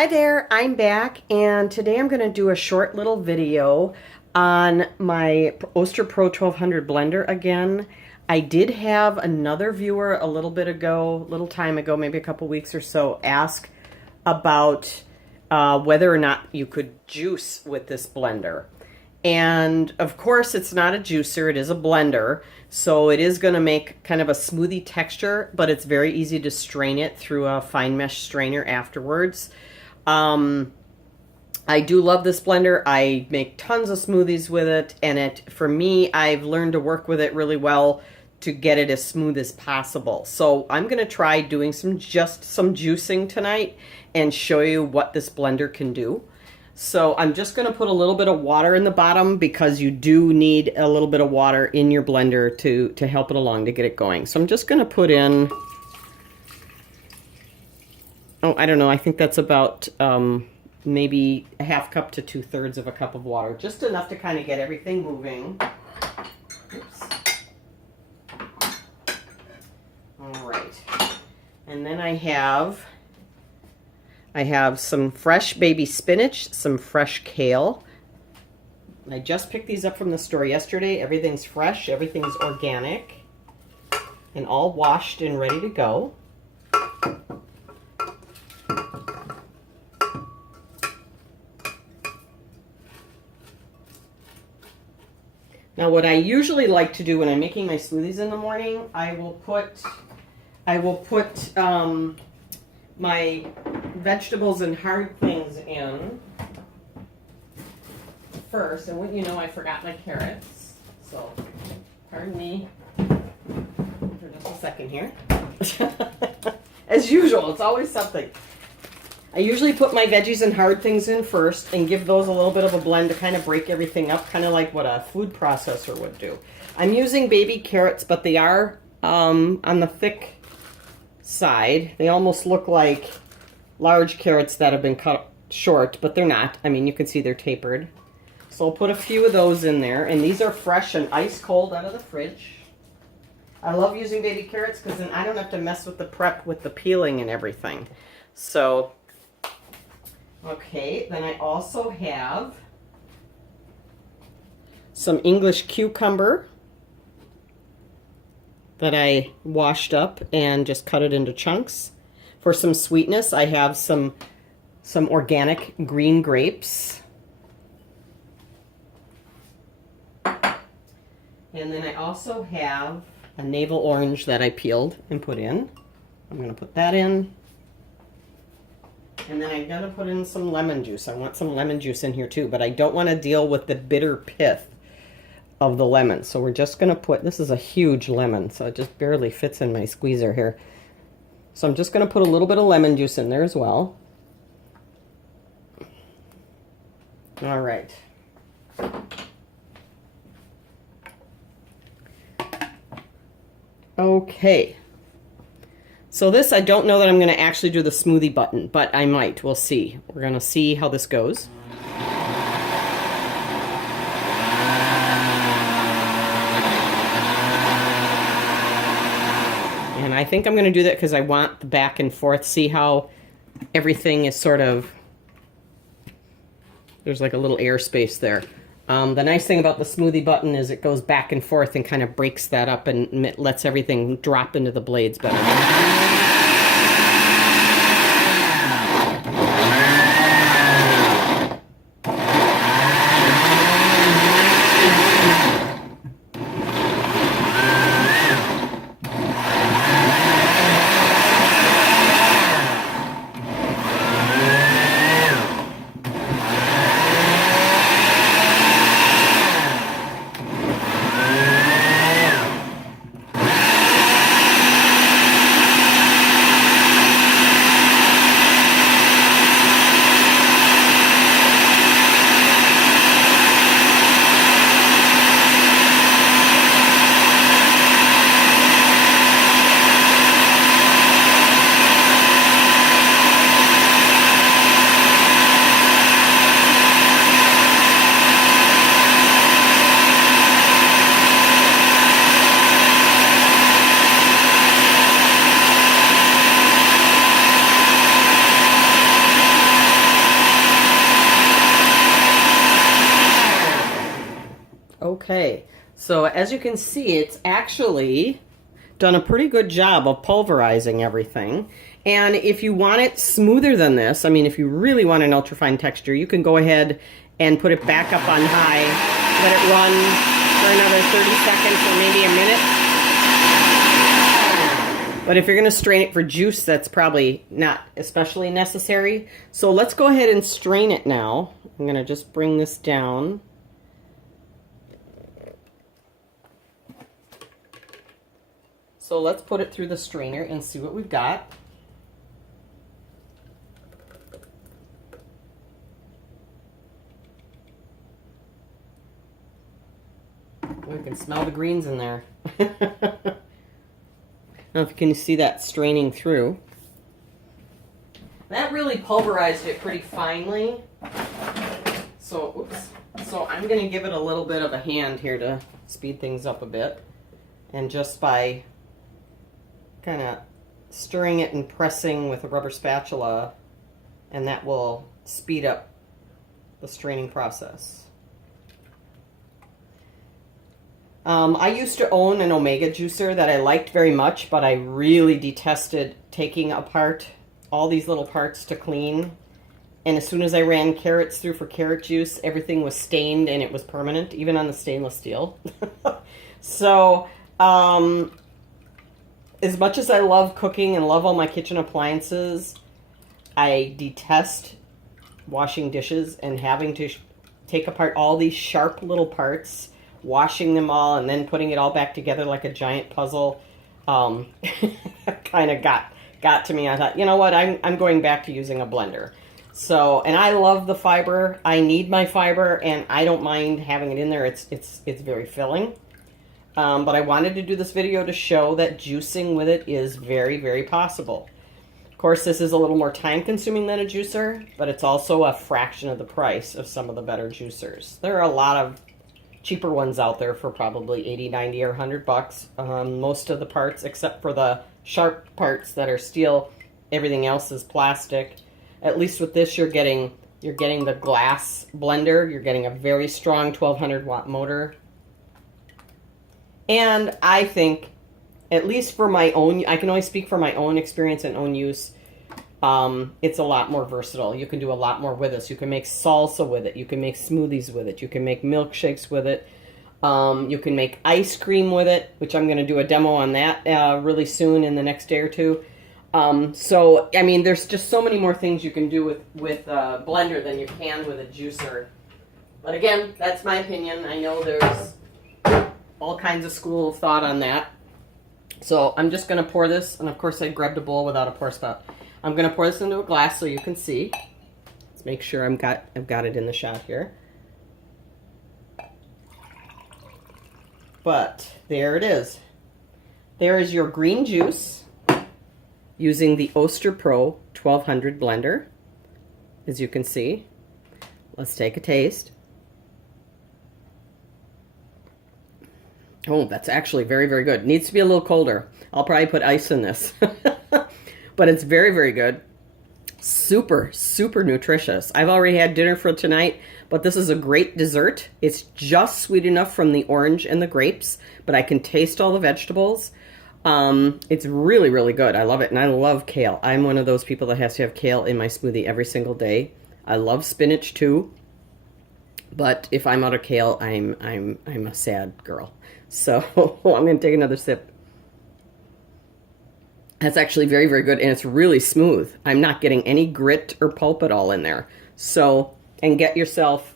Hi there, I'm back, and today I'm going to do a short little video on my Oster Pro 1200 blender again. I did have another viewer a little time ago, maybe a couple weeks or so, ask about whether or not you could juice with this blender. And of course, it's not a juicer, it is a blender. So it is going to make kind of a smoothie texture, but it's very easy to strain it through a fine mesh strainer afterwards. I do love this blender. I make tons of smoothies with it, and for me, I've learned to work with it really well to get it as smooth as possible. So I'm going to try doing just some juicing tonight and show you what this blender can do. So I'm just going to put a little bit of water in the bottom because you do need a little bit of water in your blender to help it along, to get it going. So I'm just going to put in, I don't know, I think that's about maybe a half cup to 2/3 of a cup of water. Just enough to kind of get everything moving. Oops. All right. And then I have some fresh baby spinach, some fresh kale. I just picked these up from the store yesterday. Everything's fresh, everything's organic, and all washed and ready to go. Now, what I usually like to do when I'm making my smoothies in the morning, I will put my vegetables and hard things in first. And wouldn't you know, I forgot my carrots. So, pardon me for just a second here. As usual, it's always something. I usually put my veggies and hard things in first and give those a little bit of a blend to kind of break everything up, kind of like what a food processor would do. I'm using baby carrots, but they are on the thick side. They almost look like large carrots that have been cut short, but they're not. I mean, you can see they're tapered. So I'll put a few of those in there, and these are fresh and ice cold out of the fridge. I love using baby carrots because then I don't have to mess with the prep with the peeling and everything. So, okay, then I also have some English cucumber that I washed up and just cut it into chunks. For some sweetness, I have some organic green grapes. And then I also have a navel orange that I peeled and put in. I'm going to put that in. And then I'm going to put in some lemon juice. I want some lemon juice in here too, but I don't want to deal with the bitter pith of the lemon. So we're just going to put, this is a huge lemon, so it just barely fits in my squeezer here. So I'm just going to put a little bit of lemon juice in there as well. All right. Okay. So this, I don't know that I'm going to actually do the smoothie button, but I might. We'll see. We're going to see how this goes. And I think I'm going to do that because I want the back and forth. See how everything is sort of, there's like a little airspace there. The nice thing about the smoothie button is it goes back and forth and kind of breaks that up and lets everything drop into the blades better. Okay, so as you can see, it's actually done a pretty good job of pulverizing everything. And if you want it smoother than this, I mean, if you really want an ultrafine texture, you can go ahead and put it back up on high, let it run for another 30 seconds or maybe a minute. But if you're gonna strain it for juice, that's probably not especially necessary. So let's go ahead and strain it now. I'm gonna just bring this down. So let's put it through the strainer and see what we've got. We can smell the greens in there. I don't know if you can see that straining through. That really pulverized it pretty finely. So, oops. So I'm going to give it a little bit of a hand here to speed things up a bit. And just by kind of stirring it and pressing with a rubber spatula, and that will speed up the straining process. I used to own an Omega juicer that I liked very much, but I really detested taking apart all these little parts to clean. And as soon as I ran carrots through for carrot juice, everything was stained and it was permanent, even on the stainless steel. So, as much as I love cooking and love all my kitchen appliances, I detest washing dishes and having to take apart all these sharp little parts, washing them all, and then putting it all back together like a giant puzzle. Kind of got to me. I thought, you know what, I'm going back to using a blender. So, and I love the fiber. I need my fiber, and I don't mind having it in there. It's very filling. But I wanted to do this video to show that juicing with it is very, very possible. Of course, this is a little more time consuming than a juicer, but it's also a fraction of the price of some of the better juicers. There are a lot of cheaper ones out there for probably 80, 90, or 100 bucks. Most of the parts, except for the sharp parts that are steel, everything else is plastic. At least with this, you're getting the glass blender. You're getting a very strong 1200 watt motor. And I think, at least for my own, I can only speak for my own experience and own use, it's a lot more versatile. You can do a lot more with this. You can make salsa with it. You can make smoothies with it. You can make milkshakes with it. You can make ice cream with it, which I'm going to do a demo on that really soon in the next day or two. So, I mean, there's just so many more things you can do with a blender than you can with a juicer. But again, that's my opinion. I know there's all kinds of school of thought on that. So I'm just going to pour this, and of course I grabbed a bowl without a pour spout. I'm going to pour this into a glass so you can see. Let's make sure I've got it in the shot here. But there it is. There is your green juice using the Oster Pro 1200 blender, as you can see. Let's take a taste. Oh, that's actually very, very good. Needs to be a little colder. I'll probably put ice in this. But it's very, very good. Super, super nutritious. I've already had dinner for tonight, but this is a great dessert. It's just sweet enough from the orange and the grapes, but I can taste all the vegetables. It's really, really good. I love it, and I love kale. I'm one of those people that has to have kale in my smoothie every single day. I love spinach too, but if I'm out of kale, I'm a sad girl. So I'm going to take another sip. That's actually very, very good, and it's really smooth. I'm not getting any grit or pulp at all in there. So, and get yourself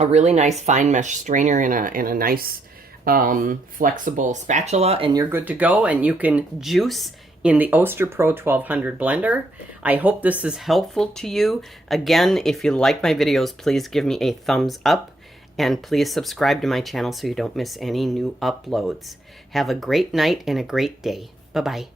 a really nice fine mesh strainer and a nice flexible spatula, and you're good to go, and you can juice in the Oster Pro 1200 blender. I hope this is helpful to you. Again, if you like my videos, please give me a thumbs up. And please subscribe to my channel so you don't miss any new uploads. Have a great night and a great day. Bye-bye.